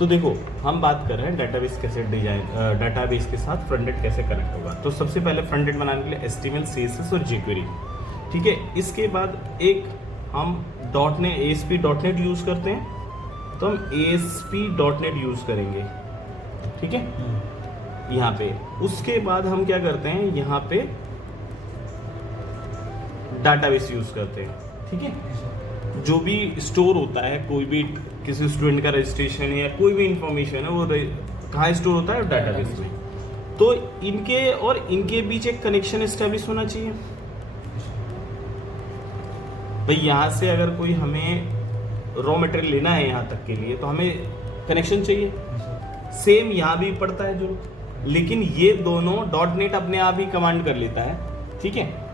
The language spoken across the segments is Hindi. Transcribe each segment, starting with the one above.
तो देखो हम बात कर रहे हैं डेटाबेस कैसे डिजाइन, डेटाबेस के साथ फ्रंट एंड कैसे कनेक्ट होगा। तो सबसे पहले फ्रंट एंड बनाने के लिए HTML, CSS और jQuery, ठीक है। इसके बाद एक हम ASP.NET यूज़ करते हैं, तो हम ASP.NET यूज़ करेंगे, ठीक है, यहाँ पे। उसके बाद हम क्या करते हैं, यहाँ पे डाटाबेस यूज़ करते हैं, ठीक है। जो भी स्टोर होता है, कोई भी किसी स्टूडेंट का रजिस्ट्रेशन है या कोई भी इंफॉर्मेशन है, वो कहाँ स्टोर होता है, डाटाबेस में। तो इनके बीच एक कनेक्शन एस्टेब्लिश होना चाहिए भाई। यहाँ से अगर कोई हमें रॉ मटेरियल लेना है यहाँ तक के लिए, तो हमें कनेक्शन चाहिए। सेम यहाँ भी पड़ता है जरूरत, लेकिन ये दोनों .NET अपने आप ही कमांड कर लेता है, ठीक है।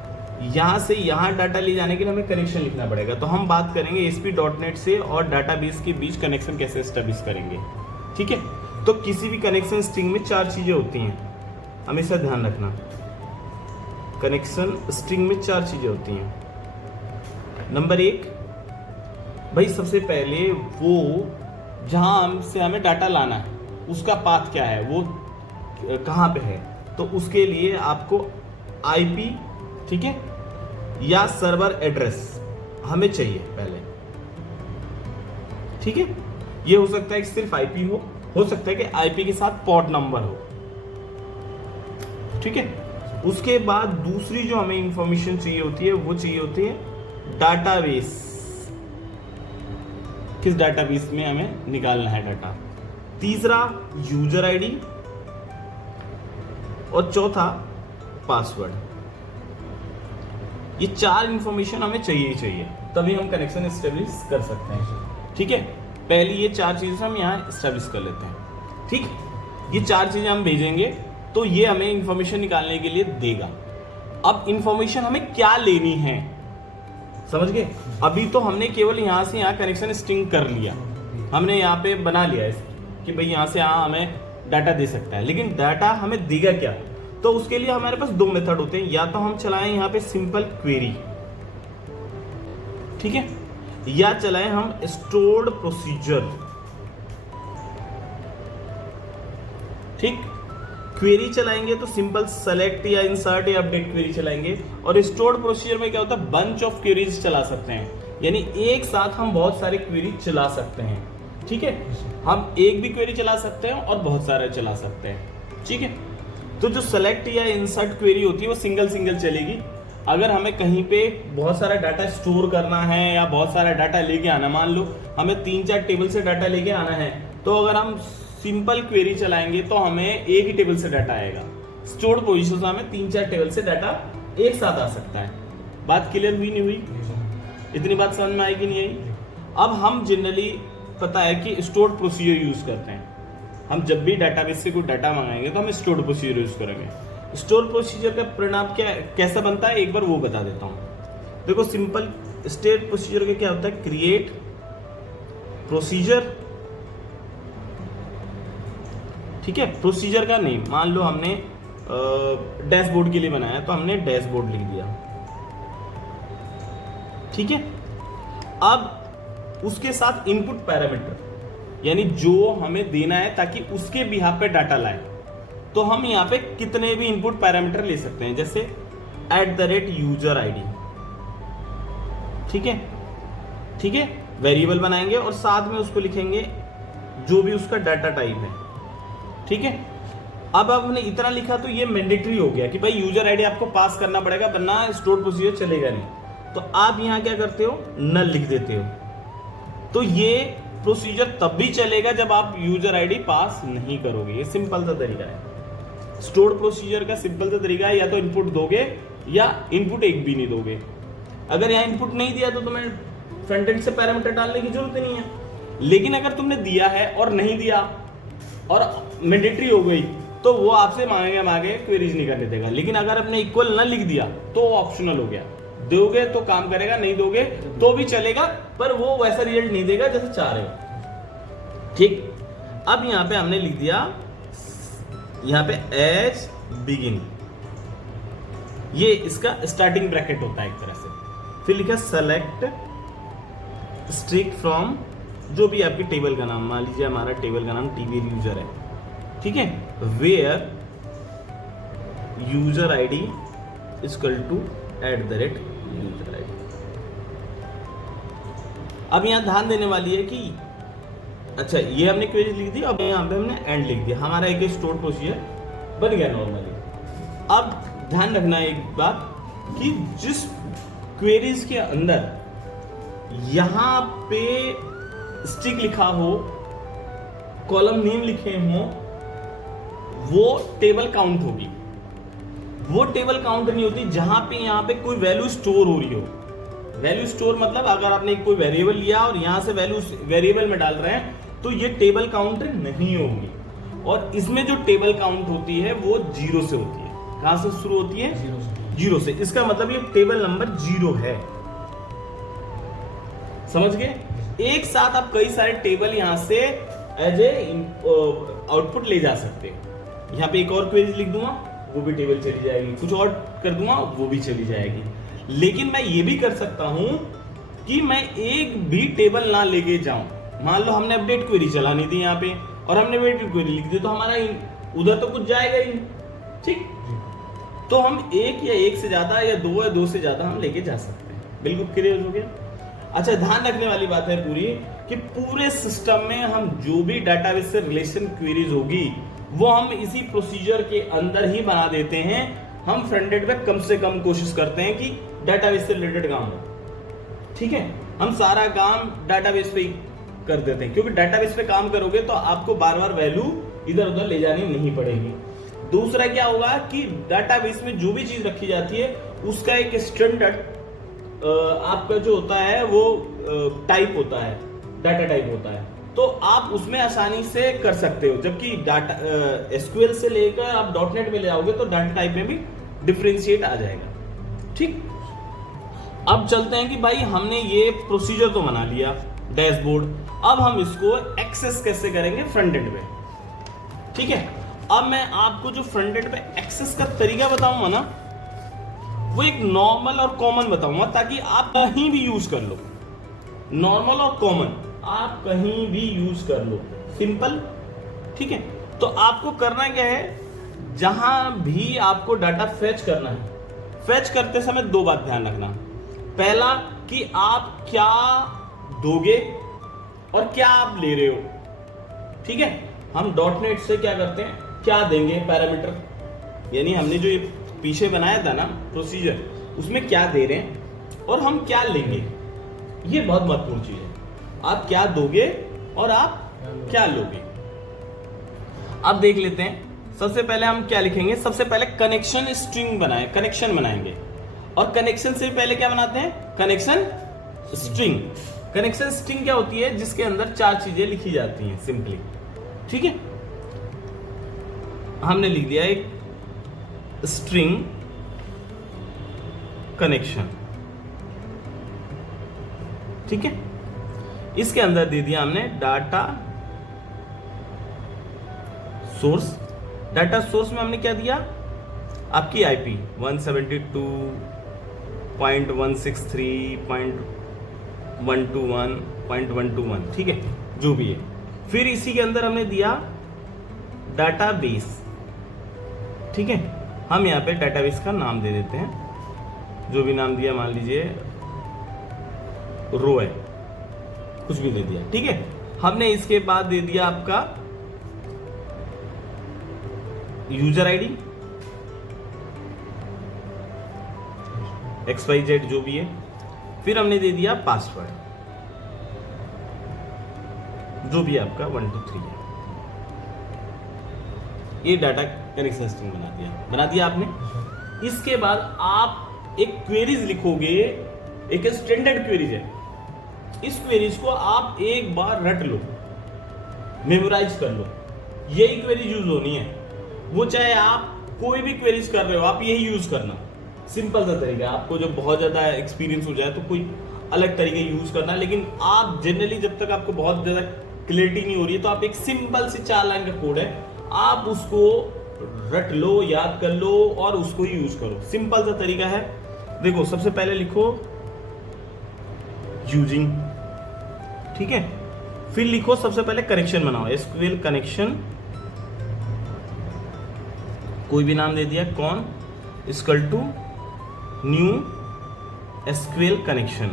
यहाँ से यहाँ डाटा ले जाने के लिए हमें कनेक्शन लिखना पड़ेगा। तो हम बात करेंगे ASP.NET से और डाटाबेस के बीच कनेक्शन कैसे एस्टेब्लिश करेंगे, ठीक है। तो किसी भी कनेक्शन स्ट्रिंग में 4 चीजें होती हैं, हमेशा ध्यान रखना। कनेक्शन स्ट्रिंग में 4 चीजें होती हैं। नंबर 1 भाई, सबसे पहले वो जहां हमसे हमें डाटा लाना है उसका पाथ क्या है, वो कहाँ पे है। तो उसके लिए आपको IP, ठीक है, या सर्वर एड्रेस हमें चाहिए पहले, ठीक है। ये हो सकता है कि सिर्फ IP हो सकता है कि IP के साथ पोर्ट नंबर हो, ठीक है। उसके बाद दूसरी जो हमें इंफॉर्मेशन चाहिए होती है, वो चाहिए होती है डाटाबेस, किस डाटाबेस में हमें निकालना है डाटा। तीसरा यूजर ID और चौथा पासवर्ड। ये 4 इंफॉर्मेशन हमें चाहिए ही चाहिए, तभी हम कनेक्शन एस्टेब्लिश कर सकते हैं, ठीक है। पहली ये 4 चीजें हम यहाँ एस्टेब्लिश कर लेते हैं, ठीक। ये 4 चीजें हम भेजेंगे तो ये हमें इंफॉर्मेशन निकालने के लिए देगा। अब इंफॉर्मेशन हमें क्या लेनी है, समझ गए। अभी तो हमने केवल यहाँ से यहाँ कनेक्शन स्ट्रिंग कर लिया, हमने यहाँ पे बना लिया कि भाई यहाँ से यहाँ हमें डाटा दे सकता है, लेकिन डाटा हमें देगा क्या। तो उसके लिए हमारे पास 2 मेथड होते हैं, या तो हम चलाएं यहाँ पे सिंपल क्वेरी, ठीक है, या चलाएं हम स्टोर्ड प्रोसीजर, ठीक। क्वेरी चलाएंगे तो सिंपल सेलेक्ट या इंसर्ट या अपडेट क्वेरी चलाएंगे, और स्टोर्ड प्रोसीजर में क्या होता है, बंच ऑफ क्वेरीज चला सकते हैं, यानी एक साथ हम बहुत सारे क्वेरी चला सकते हैं, ठीक है। हम एक भी क्वेरी चला सकते हैं और बहुत सारे चला सकते हैं, ठीक है। तो जो सेलेक्ट या इंसर्ट क्वेरी होती है वो सिंगल चलेगी। अगर हमें कहीं पे बहुत सारा डाटा स्टोर करना है या बहुत सारा डाटा लेके आना, मान लो हमें 3-4 टेबल से डाटा लेके आना है, तो अगर हम सिंपल क्वेरी चलाएंगे तो हमें एक ही टेबल से डाटा आएगा। स्टोर्ड पोजीशन में हमें 3-4 टेबल से डाटा एक साथ आ सकता है। बात क्लियर हुई नहीं हुई? इतनी बात समझ में आएगी नहीं आई? अब हम जनरली पता है कि स्टोर्ड प्रोसीजर यूज करते हैं। हम जब भी डाटाबेस से कोई डाटा मंगाएंगे तो हम स्टोर्ड प्रोसीजर यूज करेंगे। स्टोर प्रोसीजर का परिणाम कैसा बनता है, एक बार वो बता देता हूं। देखो सिंपल स्टेट प्रोसीजर का क्या होता है, क्रिएट प्रोसीजर, ठीक है। प्रोसीजर का नेम मान लो हमने डैशबोर्ड के लिए बनाया, तो हमने डैशबोर्ड लिख दिया, ठीक है। अब उसके साथ इनपुट पैरामीटर, यानी जो हमें देना है ताकि उसके बिहाफ पे डाटा लाए, तो हम यहाँ पे कितने भी इनपुट पैरामीटर ले सकते हैं, जैसे @user ID, ठीक है, ठीक है। वेरिएबल बनाएंगे और साथ में उसको लिखेंगे जो भी उसका डाटा टाइप है, ठीक है। अब हमने इतना लिखा तो ये मैंडेटरी हो गया कि भाई यूजर आईडी आपको पास करना पड़ेगा, वरना स्टोर प्रोसीजर चलेगा नहीं। तो आप यहाँ क्या करते हो, नल लिख देते हो। तो ये प्रोसीजर तब भी चलेगा जब आप यूजर आईडी पास नहीं करोगे। ये सिंपल सा तरीका है। स्टोर्ड प्रोसीजर का सिंपल सा तरीका है, या तो इनपुट दोगे या इनपुट एक भी नहीं दोगे। अगर यहाँ इनपुट नहीं दिया तो तुम्हें फ्रंट एंड से पैरामीटर डालने की जरूरत नहीं है। लेकिन अगर तुमने दिया है और नहीं दिया और मैंडेटरी हो गई, तो वो आपसे मांगे क्वेरीज नहीं करने देगा। लेकिन अगर आपने इक्वल न लिख दिया तो ऑप्शनल हो गया, दोगे तो काम करेगा, नहीं दोगे तो भी चलेगा, पर वो वैसा रिजल्ट नहीं देगा जैसे चाह रहे हो, ठीक। अब यहाँ पे हमने लिख दिया, यहाँ पे एज बिगिन, ये इसका स्टार्टिंग ब्रैकेट होता है एक तरह से। फिर लिखा सेलेक्ट स्ट्रिंग फ्रॉम जो भी आपके टेबल का नाम, मान लीजिए हमारा टेबल का नाम TVL यूजर है, ठीक है, where user ID equal to @यूजर ID। अब यहाँ ध्यान देने वाली है कि अच्छा ये हमने क्वेरी लिख दी, अब यहाँ पे हमने एंड लिख दिया, हमारा एक स्टोर प्रोसीजर बन गया नॉर्मली। अब ध्यान रखना एक बात कि जिस क्वेरीज के अंदर यहाँ पे स्टिक लिखा हो, कॉलम नेम लिखे हो, वो टेबल काउंट होगी। वो टेबल काउंट नहीं होती जहां पे यहाँ पे कोई वैल्यू स्टोर हो रही हो। वैल्यू स्टोर मतलब अगर आपने कोई वेरिएबल लिया और यहां से वैल्यू वेरिएबल में डाल रहे हैं तो ये टेबल काउंट नहीं होगी। और इसमें जो टेबल काउंट होती है वो 0 से होती है। कहां से शुरू होती है? 0 से। इसका मतलब ये टेबल नंबर 0 है। समझ गए? एक साथ आप कई सारे टेबल यहां से एज ए आउटपुट ले जा सकते हैं। यहाँ पे एक और क्वेरी लिख दूंगा, वो भी टेबल चली जाएगी, कुछ और कर दूंगा वो भी चली जाएगी। लेकिन मैं ये भी कर सकता हूं कि मैं एक भी टेबल ना लेके जाऊं। मान लो हमने अपडेट क्वेरी चलानी थी यहाँ पे और हमने अपडेट क्वेरी लिख दी, तो हमारा उधर तो कुछ जाएगा ही, ठीक। तो हम एक या एक से ज्यादा या दो से ज्यादा हम लेके जा सकते हैं। बिल्कुल क्लियर हो गया? अच्छा, ध्यान रखने वाली बात है पूरी कि पूरे सिस्टम में हम जो भी डाटाबेस से रिलेशन क्वेरीज होगी वो हम इसी प्रोसीजर के अंदर ही बना देते हैं। हम फ्रंट एंड पे कम से कम कोशिश करते हैं कि डाटाबेस से रिलेटेड काम हो, ठीक है। हम सारा काम डाटाबेस पे ही कर देते हैं, क्योंकि डाटाबेस पे काम करोगे तो आपको बार बार वैल्यू इधर उधर ले जानी नहीं पड़ेगी। दूसरा क्या होगा कि डाटाबेस में जो भी चीज रखी जाती है उसका एक स्टैंडर्ड आपका जो होता है वो टाइप होता है, डाटा टाइप होता है, तो आप उसमें आसानी से कर सकते हो। जबकि डाटा SQL से लेकर आप .NET में ले आओगे तो डाटा टाइप में भी डिफरेंशिएट आ जाएगा, ठीक। अब चलते हैं कि भाई हमने ये प्रोसीजर तो बना लिया डैशबोर्ड, अब हम इसको एक्सेस कैसे करेंगे फ्रंट एंड पे, ठीक है। अब मैं आपको जो फ्रंट एंड पे एक्सेस का तरीका बताऊंगा ना, वो एक नॉर्मल और कॉमन बताऊंगा ताकि आप कहीं भी यूज कर लो। नॉर्मल और कॉमन आप कहीं भी यूज कर लो, सिंपल, ठीक है। तो आपको करना क्या है, जहां भी आपको डाटा फेच करना है, फेच करते समय दो बात ध्यान रखना। पहला कि आप क्या दोगे और क्या आप ले रहे हो, ठीक है। हम .NET से क्या करते हैं, क्या देंगे पैरामीटर, यानी हमने जो ये पीछे बनाया था ना प्रोसीजर, उसमें क्या दे रहे हैं और हम क्या लेंगे, ये बहुत महत्वपूर्ण चीज है। आप क्या दोगे और आप क्या लोगे। अब देख लेते हैं, सबसे पहले हम क्या लिखेंगे। सबसे पहले कनेक्शन स्ट्रिंग कनेक्शन बनाएंगे, और कनेक्शन से पहले क्या बनाते हैं, कनेक्शन स्ट्रिंग। कनेक्शन स्ट्रिंग क्या होती है, जिसके अंदर 4 चीजें लिखी जाती हैं सिंपली, ठीक है। हमने लिख दिया एक स्ट्रिंग कनेक्शन, ठीक है। इसके अंदर दे दिया हमने डाटा सोर्स। डाटा सोर्स में हमने क्या दिया, आपकी IP 172.163.121.121, ठीक है, जो भी है। फिर इसी के अंदर हमने दिया डाटाबेस, ठीक है। हम यहाँ पे डाटाबेस का नाम दे देते हैं, जो भी नाम दिया, मान लीजिए रो है, कुछ भी दे दिया, ठीक है। हमने इसके बाद दे दिया आपका यूजर ID XYZ जो भी है। फिर हमने दे दिया पासवर्ड, जो भी आपका 1 2 3 है। ये डाटा कनेक्शन स्ट्रिंग बना दिया आपने। इसके बाद आप एक क्वेरीज लिखोगे, एक स्टैंडर्ड क्वेरीज है। इस क्वेरीज को आप एक बार रट लो, मेमोराइज कर लो, यही क्वेरीज यूज होनी है। वो चाहे आप कोई भी क्वेरीज कर रहे हो, आप यही यूज करना। सिंपल सा तरीका, आपको जब बहुत ज्यादा एक्सपीरियंस हो जाए तो कोई अलग तरीके यूज करना, लेकिन आप जनरली जब तक आपको बहुत ज्यादा क्लियरिटी नहीं हो रही है तो आप एक सिंपल सी 4 लाइन का कोड है, आप उसको रट लो, याद कर लो और उसको ही यूज करो। सिंपल सा तरीका है। देखो, सबसे पहले लिखो यूजिंग, ठीक है। फिर लिखो सबसे पहले कनेक्शन बनाओ, एसक्यूएल कनेक्शन, कोई भी नाम दे दिया, कौन equal to new SQL connection.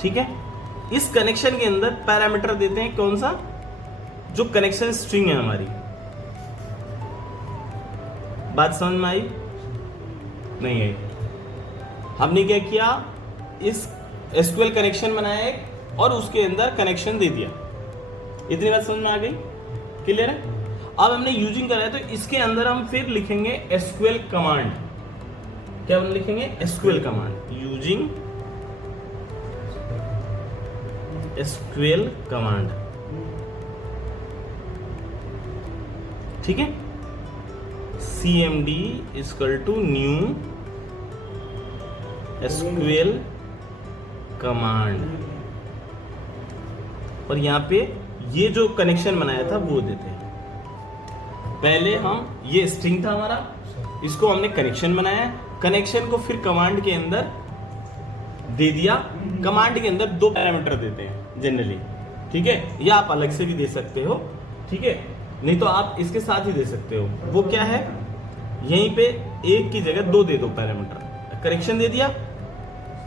ठीक है, इस कनेक्शन के अंदर पैरामीटर देते हैं कौन सा, जो कनेक्शन स्ट्रिंग है हमारी। बात समझ में आई? नहीं आई। हमने क्या किया, इस एसक्यूएल कनेक्शन बनाया एक और उसके अंदर कनेक्शन दे दिया। इतनी बात समझ में आ गई? क्लियर है? अब हमने यूजिंग करा है तो इसके अंदर हम फिर लिखेंगे एसक्यूएल कमांड। क्या हम लिखेंगे? SQL command, using SQL command. ठीक है, cmd equal to new SQL command, और यहां पे ये जो कनेक्शन बनाया था वो देते हैं। पहले हम, ये स्ट्रिंग था हमारा, इसको हमने कनेक्शन बनाया, कनेक्शन को फिर कमांड के अंदर दे दिया। कमांड के अंदर दो पैरामीटर देते हैं जनरली, ठीक है, या आप अलग से भी दे सकते हो, ठीक है, नहीं तो आप इसके साथ ही दे सकते हो। वो क्या है, यहीं पे एक की जगह दो दे दो पैरामीटर, कनेक्शन दे दिया।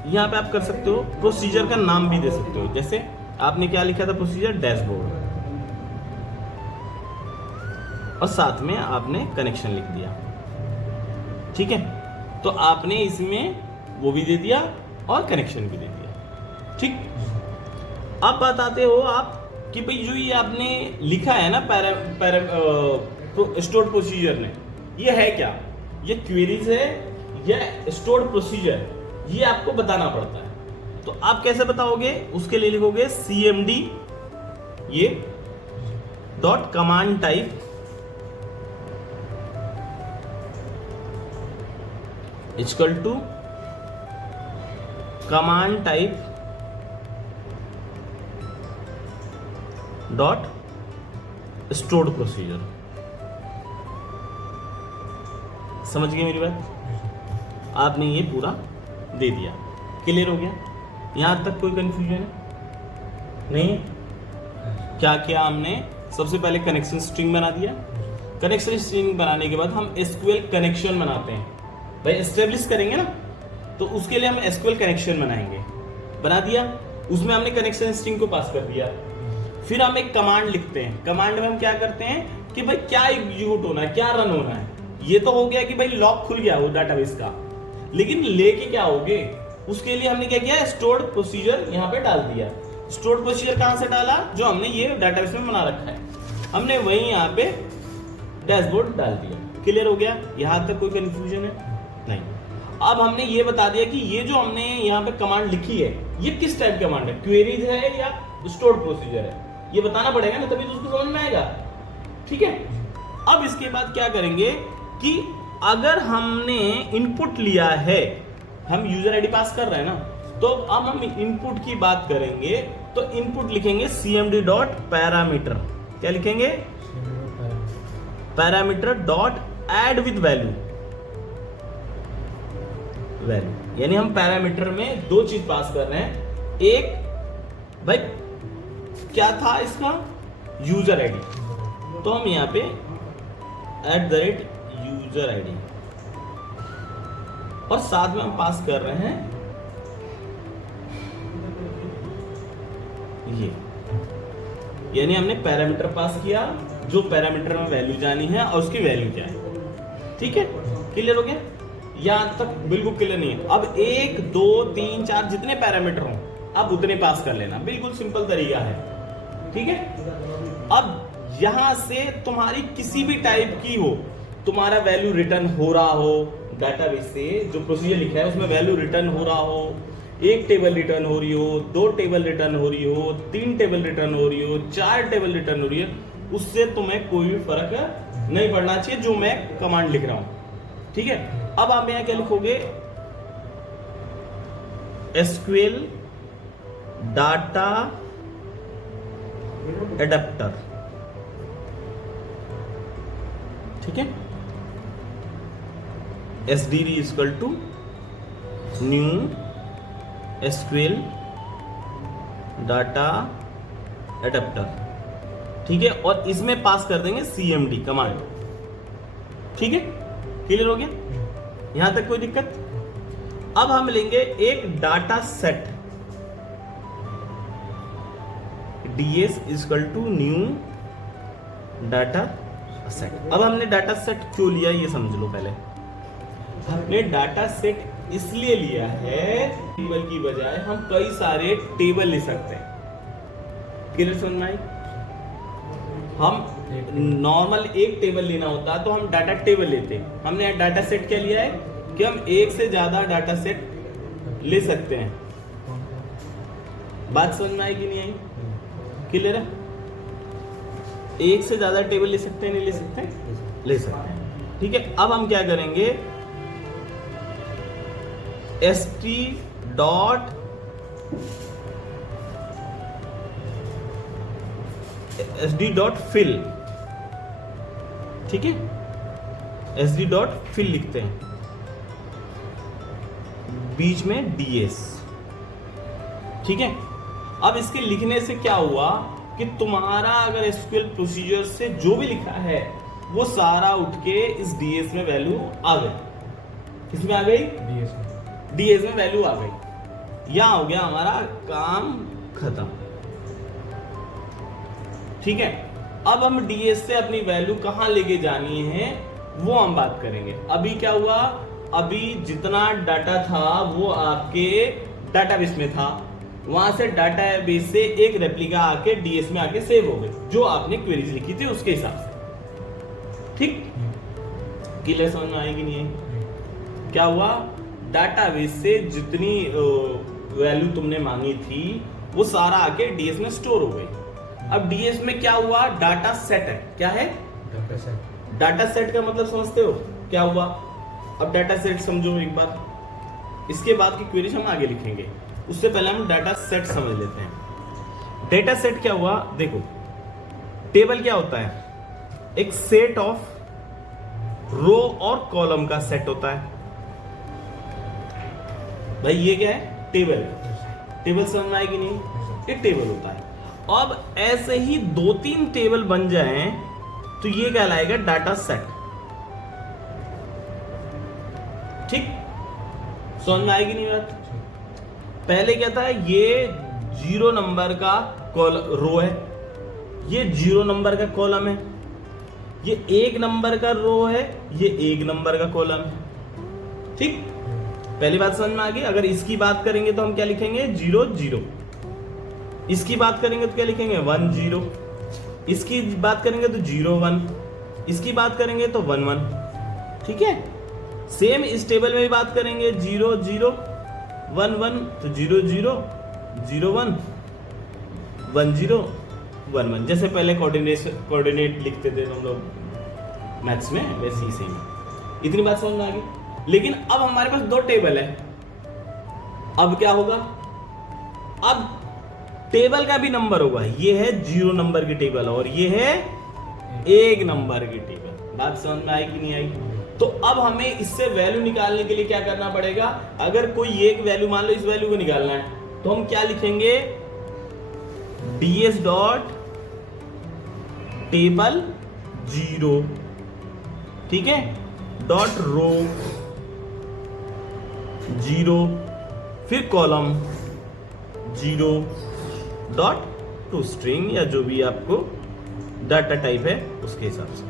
यहाँ पे आप कर सकते हो, प्रोसीजर का नाम भी दे सकते हो, जैसे आपने क्या लिखा था, प्रोसीजर डैशबोर्ड, और साथ में आपने कनेक्शन लिख दिया। ठीक है, तो आपने इसमें वो भी दे दिया और कनेक्शन भी दे दिया। ठीक, अब बताते हो आप कि भाई जो ये आपने लिखा है ना स्टोर्ड प्रोसीजर ने, ये है क्या, ये क्वेरीज है या स्टोर्ड प्रोसीजर, ये आपको बताना पड़ता है। तो आप कैसे बताओगे, उसके लिए लिखोगे cmd ये dot command type equal to command type dot stored procedure. समझ गए मेरी बात? आपने ये पूरा दे दिया, क्लियर हो गया? यहां तक कोई कंफ्यूजन है? नहीं? क्या किया हमने, सबसे पहले कनेक्शन स्ट्रिंग बना दिया। कनेक्शन स्ट्रिंग बनाने के बाद हम एसक्यूएल कनेक्शन बनाते हैं, भाई एस्टेब्लिश करेंगे ना, तो उसके लिए हम एसक्यूएल कनेक्शन बनाएंगे। बना दिया, उसमें हमने कनेक्शन स्ट्रिंग को पास कर दिया। फिर हम एक कमांड लिखते हैं, कमांड में हम क्या करते हैं कि भाई क्या एग्जीक्यूट होना है, क्या रन होना है। ये तो हो गया कि भाई लॉक खुल गया वो डाटाबेस का, लेकिन लेके क्या होगे, उसके लिए हमने क्या किया, स्टोर्ड प्रोसीजर यहाँ पे डाल दिया। स्टोर्ड प्रोसीजर कहां से डाला, जो हमने ये डाटाबेस में बना रखा है, हमने वही यहाँ पे डैशबोर्ड डाल दिया। क्लियर हो गया? यहां तक कोई कंफ्यूजन है? नहीं। अब हमने ये बता दिया कि ये जो हमने यहाँ पे कमांड लिखी है, ये किस टाइप कमांड है, क्वेरीज है या स्टोर्ड प्रोसीजर है, ये बताना पड़ेगा ना, तभी तो उसको समझ में आएगा। ठीक है, अब इसके बाद क्या करेंगे कि अगर हमने इनपुट लिया है, हम यूजर आईडी पास कर रहे हैं ना, तो अब हम इनपुट की बात करेंगे, तो इनपुट लिखेंगे cmd डॉट पैरामीटर। क्या लिखेंगे? Parameter dot add with value. Value यानी हम पैरामीटर में दो चीज पास कर रहे हैं। एक भाई क्या था इसका, यूजर आईडी, तो हम यहां पे @यूजर आईडी, और साथ में हम पास कर रहे हैं ये, यानी हमने पैरामीटर पास किया, जो पैरामीटर में वैल्यू जानी है और उसकी वैल्यू क्या है। ठीक है, क्लियर हो गया? यहां तक बिल्कुल क्लियर नहीं है। अब 1 2 3 4 जितने पैरामीटर हो अब उतने पास कर लेना, बिल्कुल सिंपल तरीका है। ठीक है, अब यहां से तुम्हारी किसी भी टाइप की हो, तुम्हारा वैल्यू रिटर्न हो रहा हो डाटाबेस से, जो प्रोसीजर लिखा है उसमें वैल्यू रिटर्न हो रहा हो, एक टेबल रिटर्न हो रही हो, 2 टेबल रिटर्न हो रही हो, 3 टेबल रिटर्न हो रही हो, 4 टेबल रिटर्न हो रही है, उससे तुम्हें कोई भी फर्क नहीं पड़ना चाहिए जो मैं कमांड लिख रहा हूं। ठीक है, अब आप यहां क्या लिखोगे, एसक्यूएल डाटा एडेप्टर। ठीक है, SDD equal to new SQL data adapter, ठीक है, और इसमें पास कर देंगे CMD कमांड, ठीक है, क्लियर हो गया, यहां तक कोई दिक्कत। अब हम लेंगे एक data set, DS equal to new data set. अब हमने डाटा सेट क्यों लिया ये समझ लो। पहले हमने डाटा सेट इसलिए लिया है, टेबल की बजाय हम कई सारे टेबल ले सकते हैं, क्लियर समझ में आई। हम नॉर्मल एक टेबल लेना होता तो हम डाटा टेबल लेते, हमने डाटा सेट क्या लिया है कि हम एक से ज्यादा डाटा सेट ले सकते हैं। बात समझ में आई कि नहीं आई, क्लियर है। एक से ज्यादा टेबल ले सकते हैं, नहीं ले सकते, ले सकते हैं, ठीक है। अब हम क्या करेंगे, sd.fill, ठीक है, sd.fill लिखते हैं, बीच में ds, ठीक है। अब इसके लिखने से क्या हुआ कि तुम्हारा अगर SQL प्रोसीजर से जो भी लिखा है वो सारा उठ के इस ds में वैल्यू आ गई। किसमें आ गई, ds में वैल्यू आ गई। यहां हो गया हमारा काम खत्म, ठीक है। अब हम ds से अपनी वैल्यू कहां लेके जानी है वो हम बात करेंगे। अभी क्या हुआ, अभी जितना डाटा था वो आपके डाटाबेस में था, वहां से डाटाबेस से एक रेप्लिका आके ds में आके सेव हो गई, जो आपने क्वेरीज लिखी थी उसके हिसाब से, ठीक। क्लियर समझ में आएगी नहीं है। क्या हुआ, डाटाबेस से जितनी वैल्यू तुमने मांगी थी वो सारा आके ds में स्टोर हो गई। अब ds में क्या हुआ, डाटा सेट है, क्या है, डाटा सेट। डाटा सेट का मतलब समझते हो क्या हुआ। अब डाटा सेट समझो एक बार, इसके बाद की क्वेरीज हम आगे लिखेंगे, उससे पहले हम डाटा सेट समझ लेते हैं। डाटा सेट क्या हुआ, देखो टेबल क्या होता है, एक सेट ऑफ रो और कॉलम का सेट होता है। भाई ये क्या है, टेबल है, टेबल समझ में आएगी नहीं, एक टेबल होता है। अब ऐसे ही 2-3 टेबल बन जाएं तो ये कहलाएगा डाटा सेट, ठीक, समझ में आएगी नहीं बात। पहले क्या था, ये 0 नंबर का रो है, ये 0 नंबर का कॉलम है, ये 1 नंबर का रो है, ये 1 नंबर का कॉलम है, ठीक। पहली बात समझ में आ गई। अगर इसकी बात करेंगे तो हम क्या लिखेंगे, 0 0, इसकी बात करेंगे तो क्या लिखेंगे, 1 0, इसकी बात करेंगे तो 0 1, इसकी बात करेंगे तो 1 1, ठीक है। सेम इस टेबल में भी बात करेंगे, 0 0 1 1 तो 0 0 0 1 1 0 1 1, जैसे पहले कोऑर्डिनेट लिखते थे हम लोग मैथ्स में, वैसे ही सेम। इतनी बात समझ में आ गई। लेकिन अब हमारे पास 2 टेबल है, अब क्या होगा, अब टेबल का भी नंबर होगा, ये है 0 नंबर की टेबल और ये है 1 नंबर की टेबल। बात समझ में आई कि नहीं आई। तो अब हमें इससे वैल्यू निकालने के लिए क्या करना पड़ेगा, अगर कोई एक वैल्यू, मान लो इस वैल्यू को निकालना है तो हम क्या लिखेंगे, ds डॉट टेबल 0, ठीक है, डॉट रो 0, फिर कॉलम 0 डॉट टू स्ट्रिंग या जो भी आपको डाटा टाइप है उसके हिसाब से।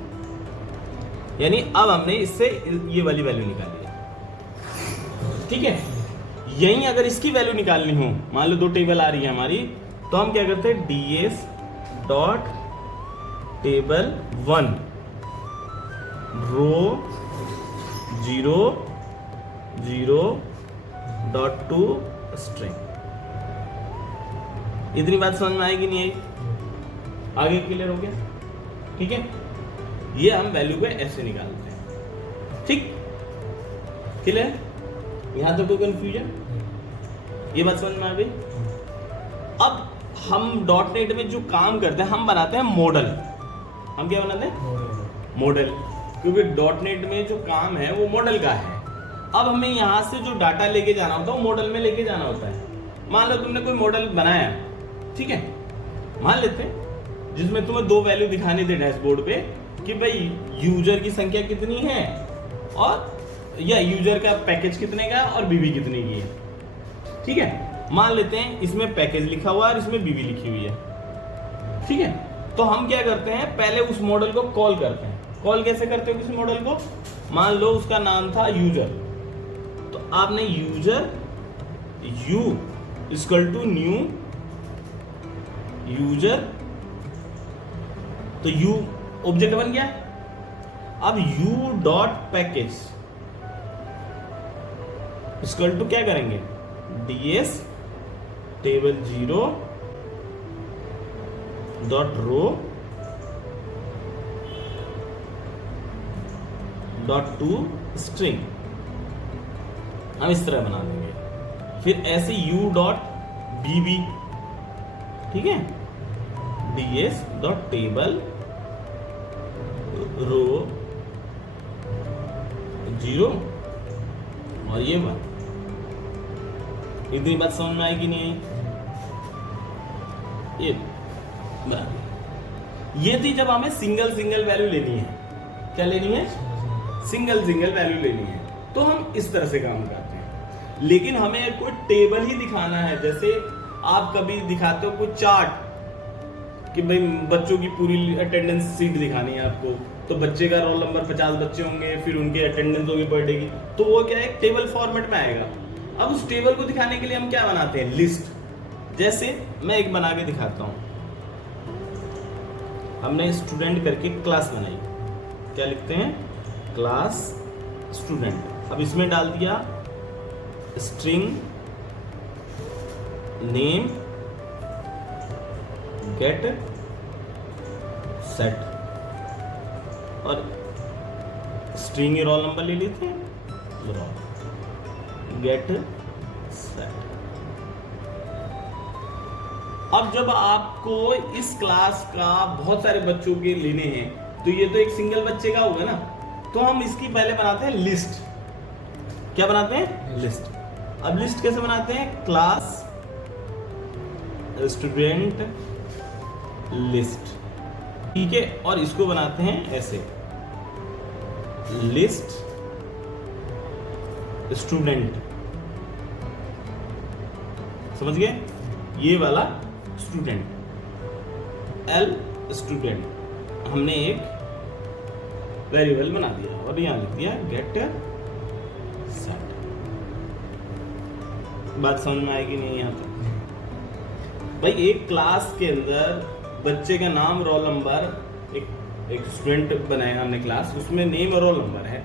यानी अब हमने इससे ये वाली वैल्यू निकाली है, ठीक है। यहीं अगर इसकी वैल्यू निकालनी हो, मान लो 2 टेबल आ रही है हमारी, तो हम क्या करते हैं, ds dot table 1 row 0 0 dot to string. इतनी बात समझ में आएगी नहीं आई, आगे क्लियर हो गया, ठीक है। ये हम वैल्यू को ऐसे निकालते हैं, ठीक, क्लियर। यहां तक कोई कंफ्यूजन, ये बात समझ में आ गई। अब हम डॉट नेट में जो काम करते हैं, हम बनाते हैं मॉडल। हम क्या बनाते हैं, मॉडल, क्योंकि डॉट नेट में जो काम है वो मॉडल का है। अब हमें यहां से जो डाटा लेके जाना होता है वो मॉडल में लेके जाना होता है। मान लो तुमने कोई मॉडल बनाया, ठीक है, मान लेते हैं जिसमें तुम्हें दो वैल्यू दिखाने थे डैशबोर्ड पे कि भाई यूजर की संख्या कितनी है और या यूजर का पैकेज कितने का और बीबी कितने की है। ठीक है, मान लेते हैं इसमें पैकेज लिखा हुआ है और इसमें बीबी लिखी हुई है। ठीक है, तो हम क्या करते हैं, पहले उस मॉडल को कॉल करते हैं। कॉल कैसे करते हो किसी मॉडल को? मान लो उसका नाम था यूजर, तो आपने user U equal to new user, तो यू ऑब्जेक्ट बन गया। अब U dot package equal to क्या करेंगे, ds table 0 dot row dot to string, हम इस तरह बना देंगे। फिर ऐसे u डॉट bb, ठीक है, ds डॉट टेबल रो 0 और ये बात, इतनी बात समझ में आएगी नहीं आई? ये बराबर ये थी जब हमें सिंगल वैल्यू लेनी है। क्या लेनी है? सिंगल वैल्यू लेनी है, तो हम इस तरह से काम करते हैं। लेकिन हमें कोई टेबल ही दिखाना है, जैसे आप कभी दिखाते हो कोई चार्ट कि भाई बच्चों की पूरी अटेंडेंस शीट दिखानी है आपको, तो बच्चे का रोल नंबर 50 बच्चे होंगे, फिर उनकी अटेंडेंस होगी पर डे की, तो वो क्या है, टेबल फॉर्मेट में आएगा। अब उस टेबल को दिखाने के लिए हम क्या बनाते हैं, लिस्ट। जैसे मैं एक बना के दिखाता हूं, हमने स्टूडेंट करके क्लास बनाई, क्या लिखते हैं, क्लास स्टूडेंट। अब इसमें डाल दिया स्ट्रिंग नेम गेट सेट और स्ट्रिंग रोल नंबर ले लेते हैं, गेट सेट। अब जब आपको इस क्लास का बहुत सारे बच्चों के लेने हैं, तो ये तो एक सिंगल बच्चे का होगा ना, तो हम इसकी पहले बनाते हैं लिस्ट। क्या बनाते हैं, लिस्ट। अब लिस्ट कैसे बनाते हैं, क्लास स्टूडेंट लिस्ट, ठीक है, और इसको बनाते हैं ऐसे, लिस्ट स्टूडेंट, समझ गए, ये वाला स्टूडेंट एल स्टूडेंट हमने एक वेरिएबल बना दिया और यहां लिख दिया गेट सेट। बात समझ में आएगी नहीं यहां तक? भाई एक क्लास के अंदर बच्चे का नाम रोल नंबर, एक स्टूडेंट बनाया हमने क्लास, उसमें नेम और रोल नंबर है।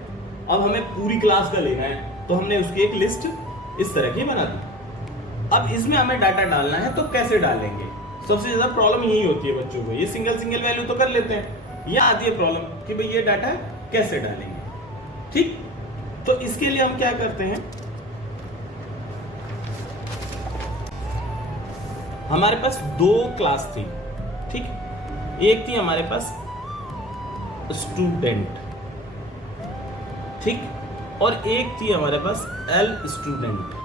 अब हमें पूरी क्लास का लेना है, तो हमने उसकी एक लिस्ट इस तरह की बना दी। अब इसमें हमें डाटा डालना है, तो कैसे डालेंगे? सबसे ज्यादा प्रॉब्लम यही होती है बच्चों को, ये सिंगल वैल्यू तो कर लेते हैं, यह आती है प्रॉब्लम कि भाई ये डाटा कैसे डालेंगे। ठीक, तो इसके लिए हम क्या करते हैं, हमारे पास दो क्लास थी, ठीक, एक थी हमारे पास स्टूडेंट, ठीक, और एक थी हमारे पास एल स्टूडेंट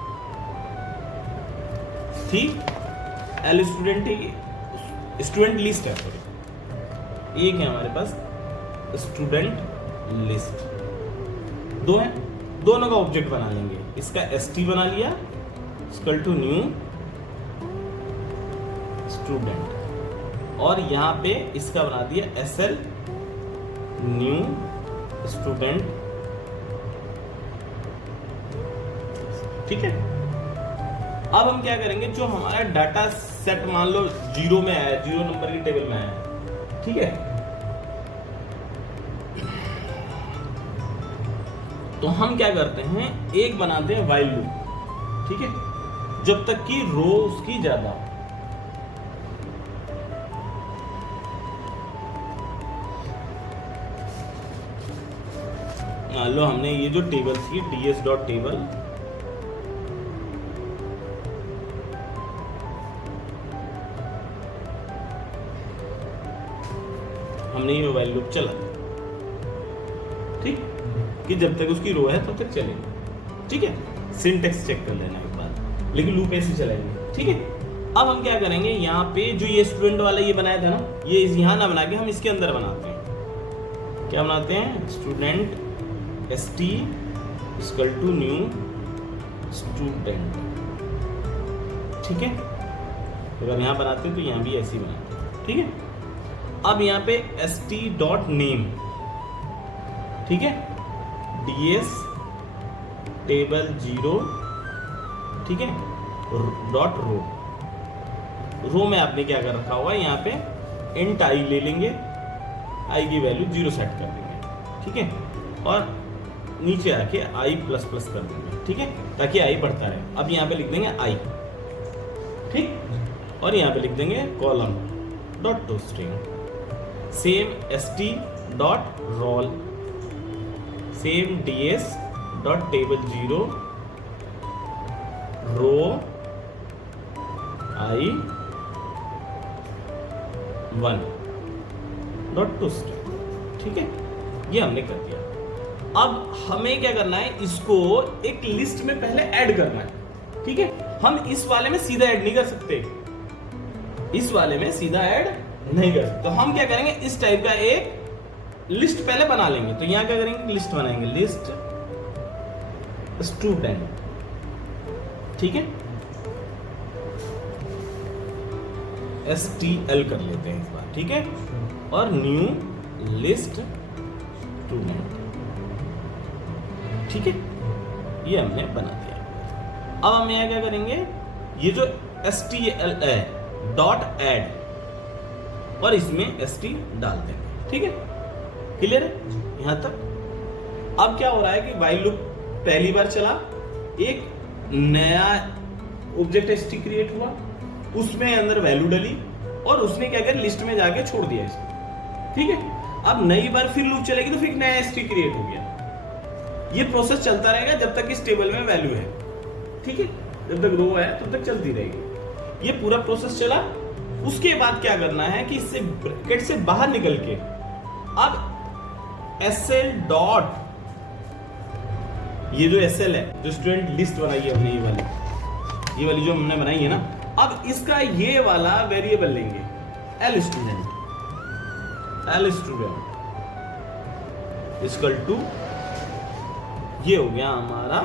थी। एल स्टूडेंट ही स्टूडेंट लिस्ट है, सॉरी, एक है हमारे पास स्टूडेंट लिस्ट, दो है, दोनों का ऑब्जेक्ट बना लेंगे। इसका st बना लिया इक्वल टू न्यू स्टूडेंट, और यहां पे इसका बना दिया sl न्यू स्टूडेंट, ठीक है। अब हम क्या करेंगे, जो हमारा डाटा सेट मान लो 0 में आया, 0 नंबर की टेबल में आया, ठीक है, तो हम क्या करते हैं, एक बनाते हैं व्हाइल लूप, ठीक है, जब तक कि रो उसकी ज्यादा। मान लो हमने ये जो टेबल थी ds डॉट टेबल, हमने ये व्हाइल लूप चला, ठीक, कि जब तक उसकी रो है तब तक चलेगा, ठीक है। सिंटेक्स चेक कर लेना एक बार, लेकिन लूप ऐसे चलाएंगे, ठीक है। अब हम क्या करेंगे, यहाँ पे जो ये स्टूडेंट वाला ये बनाया था ना, ये यहाँ ना बना के हम इसके अंदर बनाते हैं। क्या बनाते हैं, student st equal to new student. ठीक है, अगर यहाँ बनाते हैं तो यहाँ भी ऐसे ही बनाते हैं। ठीक है, अब यहाँ पे st डॉट नेम, ठीक है, ds टेबल 0, ठीक है, डॉट रो में आपने क्या कर रखा होगा, यहाँ पे इंट आई ले लेंगे, आई की वैल्यू 0 सेट कर देंगे। ठीक है, और नीचे आके आई प्लस प्लस कर देंगे। ठीक है, ताकि आई बढ़ता रहे। अब यहाँ पे लिख देंगे आई, ठीक, और यहाँ पे लिख देंगे column dot to string, same st dot roll, same ds dot table 0 row I 1 dot to string. ठीक है, ये हमने कर दिया। अब हमें क्या करना है, इसको एक लिस्ट में पहले ऐड करना है। ठीक है, हम इस वाले में सीधा ऐड नहीं कर सकते, इस वाले में सीधा ऐड नहीं कर सकते। तो हम क्या करेंगे, इस टाइप का एक लिस्ट पहले बना लेंगे। तो यहां क्या करेंगे, लिस्ट बनाएंगे, लिस्ट स्टूडेंट। ठीक है, stl कर लेते हैं इस बार। ठीक है, और न्यू लिस्ट स्टूडेंट। ठीक है, ये हमने बना दिया। अब हम यहाँ क्या करेंगे, ये जो stl है डॉट एड, और इसमें st डाल देंगे। ठीक है, क्लियर है यहां तक। अब क्या हो रहा है कि व्हाइल लूप पहली बार चला, एक नया ऑब्जेक्ट st क्रिएट हुआ, उसमें अंदर वैल्यू डली, और उसने क्या किया, लिस्ट में जाके छोड़ दिया इसको। ठीक है, अब नई बार फिर लूप चलेगी तो फिर नया st क्रिएट हो गया। ये प्रोसेस चलता रहेगा जब तक इस टेबल में वैल्यू है। ठीक है, जब तक रो है तब तक चलती रहेगी। ये पूरा प्रोसेस चला, उसके बाद क्या करना है कि इससे ब्रैकेट से बाहर निकल के अब sl डॉट, ये जो sl है, जो स्टूडेंट लिस्ट बनाई है हमने, ये वाली जो हमने बनाई है ना, अब इसका ये वाला वेरिएबल लेंगे, l स्टूडेंट इक्वल टू, ये हो गया हमारा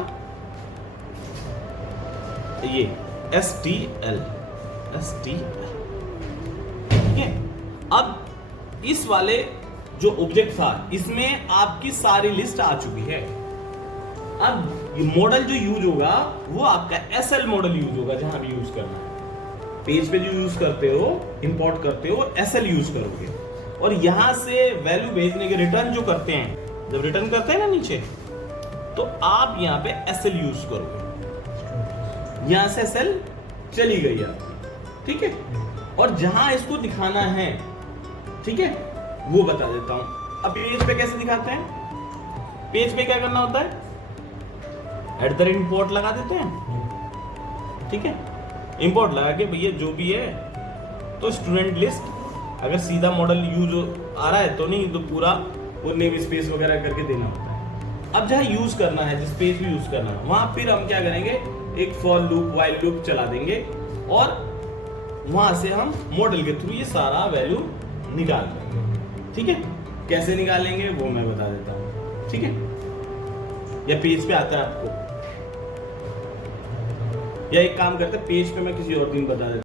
ये stl। ठीक है, अब इस वाले जो ऑब्जेक्ट था, इसमें आपकी सारी लिस्ट आ चुकी है। अब ये मॉडल जो यूज होगा वो आपका SL मॉडल यूज होगा, जहां भी यूज करना है। पेज पे जो यूज करते हो, इंपोर्ट करते हो, SL यूज करोगे। और यहां से वैल्यू भेजने के रिटर्न जो करते हैं, जब रिटर्न करते हैं ना नीचे, तो आप यहाँ पे SL यूज करोगे। यहां से SL चली गई आपकी। ठीक है, और जहां इसको दिखाना है, ठीक है, वो बता देता हूं। अब पेज पे कैसे दिखाते हैं, पेज पे क्या करना होता है, @ लगा देते हैं। ठीक है, इंपोर्ट लगा के भैया जो भी है, तो स्टूडेंट लिस्ट, अगर सीधा मॉडल यूज आ रहा है तो नहीं, तो पूरा वो नेम स्पेस वगैरह करके देना होता है। अब जहां यूज करना है, जिस पेज पे यूज करना है, वहां फिर हम क्या करेंगे, एक फॉर लूप, व्हाइल लूप चला देंगे, और वहां से हम मॉडल के थ्रू ये सारा वैल्यू निकाल देंगे। ठीक है, कैसे निकालेंगे वो मैं बता देता हूं। ठीक है, या पेज पे आता है आपको, या एक काम करते हैं, पेज पे मैं किसी और दिन बता देता हूं।